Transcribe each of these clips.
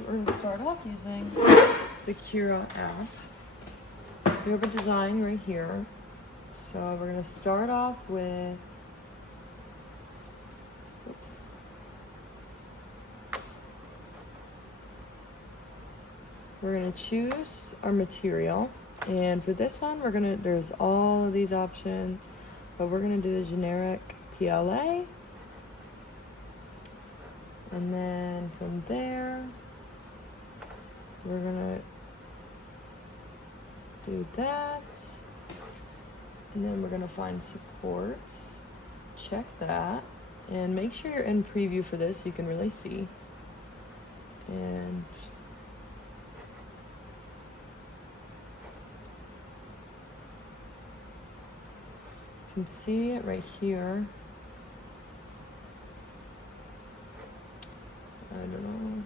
so we're gonna start off using the Cura app. We have a design right here. So we're gonna start off with, oops. We're gonna choose our material. And for this one, there's all of these options, but we're gonna do the generic PLA. And then from there, we're gonna do that. And then we're gonna find supports, check that, and make sure you're in preview for this so you can really see. And you can see it right here. I don't know.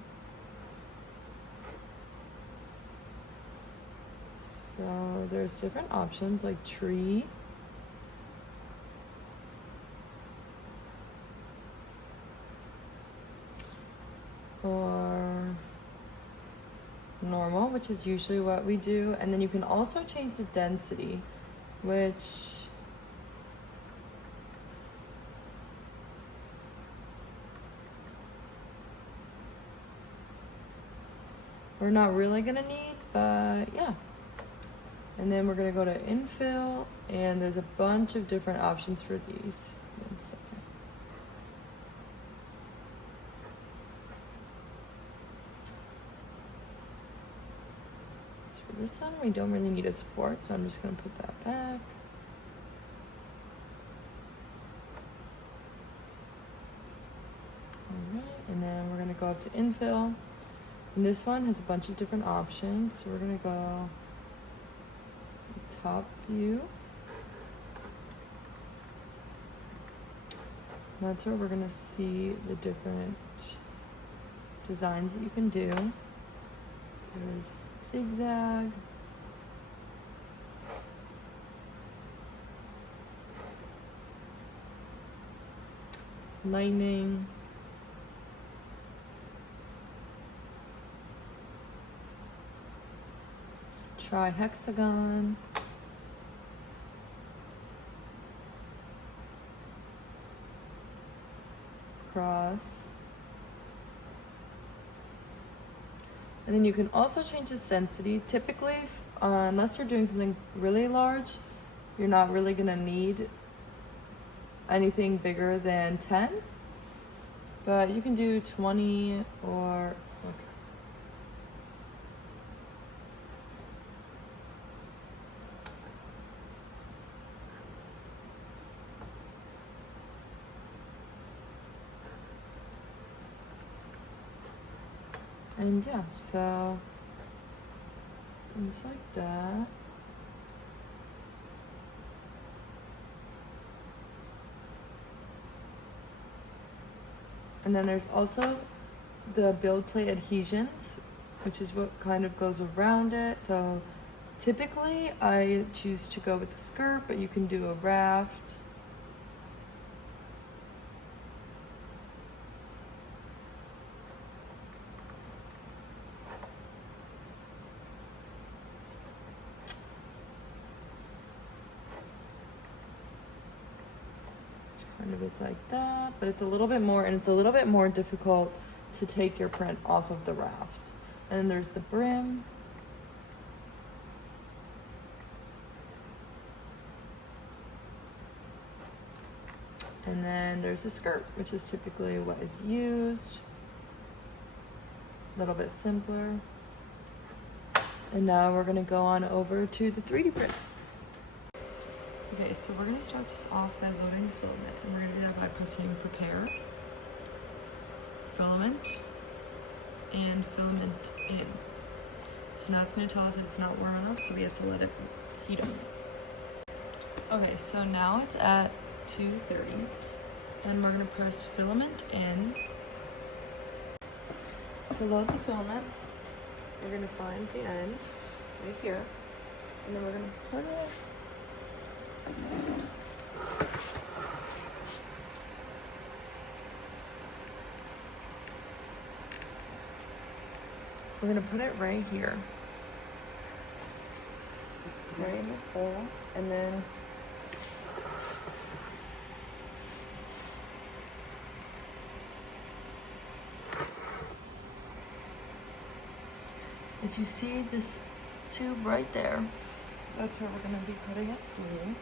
So there's different options like tree. Or normal, which is usually what we do. And then you can also change the density, which we're not really gonna need, but yeah. And then we're gonna go to infill, and there's a bunch of different options for these. 1 second. So for this one, we don't really need a support, so I'm just gonna put that back. All right, and then we're gonna go up to infill. And this one has a bunch of different options. So we're gonna go top view. And that's where we're gonna see the different designs that you can do. There's zigzag. Lightning. Trihexagon, cross, and then you can also change its density. Typically, unless you're doing something really large, you're not really gonna need anything bigger than 10, but you can do 20 or okay. And yeah, so things like that. And then there's also the build plate adhesions, which is what kind of goes around it. So typically I choose to go with the skirt, but you can do a raft. Kind of is like that, but it's a little bit more, and it's a little bit more difficult to take your print off of the raft. And then there's the brim. And then there's the skirt, which is typically what is used. A little bit simpler. And now we're gonna go on over to the 3D print. Okay, so we're gonna start this off by loading the filament, and we're gonna do that by pressing prepare, filament, and filament in. So now it's gonna tell us that it's not warm enough, so we have to let it heat up. Okay, so now it's at 230, and we're gonna press filament in. To load the filament, we're gonna find the end right here, and then we're gonna put it We're gonna put it right here. Right in this hole, and then if you see this tube right there, that's where we're gonna be putting it through.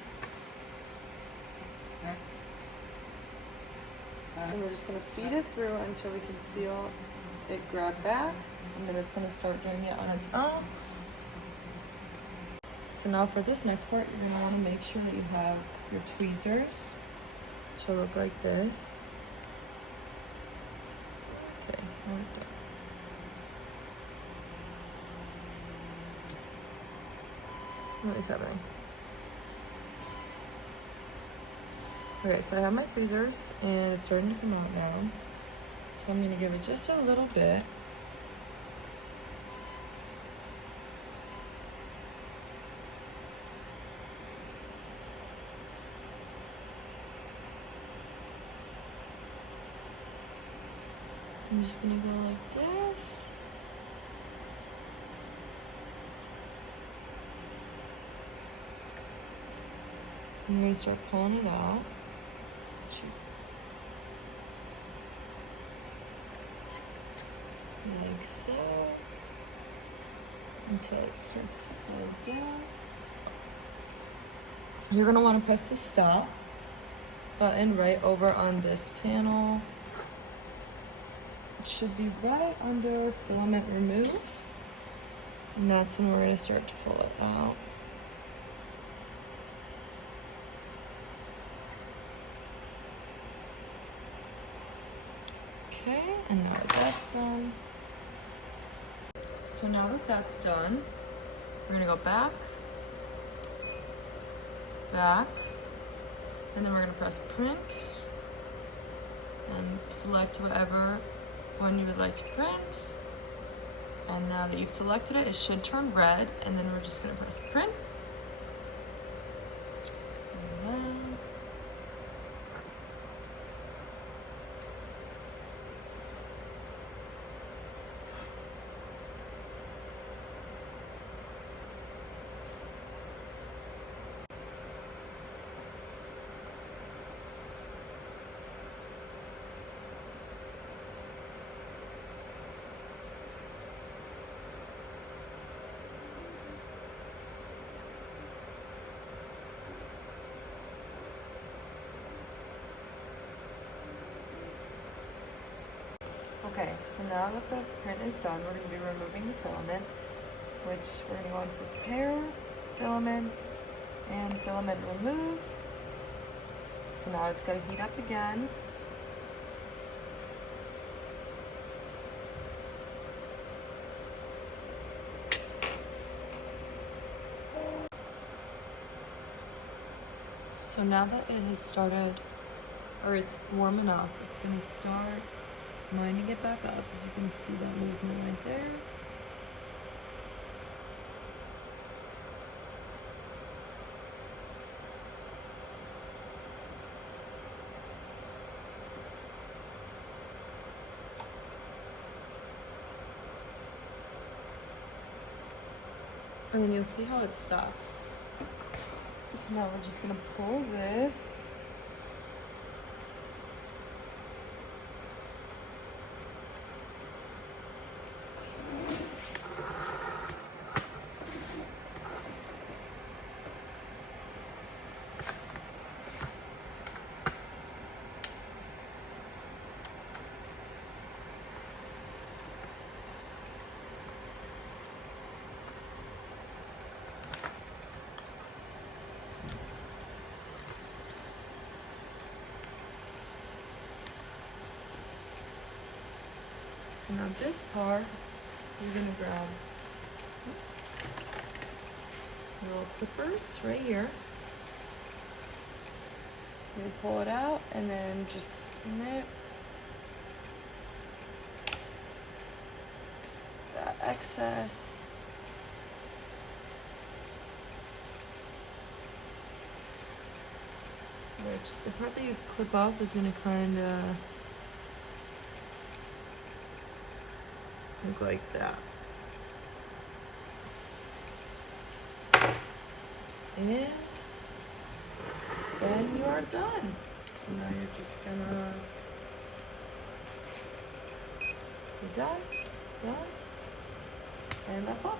And we're just gonna feed it through until we can feel it grab back, and then it's gonna start doing it on its own. So now for this next part, you're gonna wanna make sure that you have your tweezers, which will look like this. Okay, hold it down. What is happening? Okay, so I have my tweezers and it's starting to come out now. So I'm gonna give it just a little bit. I'm just gonna go like this. I'm gonna start pulling it out. Like so. Until it starts to slow down. You're gonna wanna press the stop button right over on this panel. It should be right under filament remove. And that's when we're gonna start to pull it out. Okay, and now that's done. So now that that's done, we're gonna go back, and then we're gonna press print and select whatever one you would like to print. And now that you've selected it, it should turn red, and then we're just gonna press print. And then okay, so now that the print is done, we're going to be removing the filament, which we're going to go and prepare filament and filament remove. So now it's going to heat up again. So now that it has started, or it's warm enough, it's going to start lining it back up. As you can see that movement right there. And then you'll see how it stops. So now we're just gonna pull this. So now this part, you're gonna grab little clippers right here. You pull it out and then just snip that excess. Which the part that you clip off is gonna kinda look like that. And then you are done. So now you're just gonna, you're done, and that's all.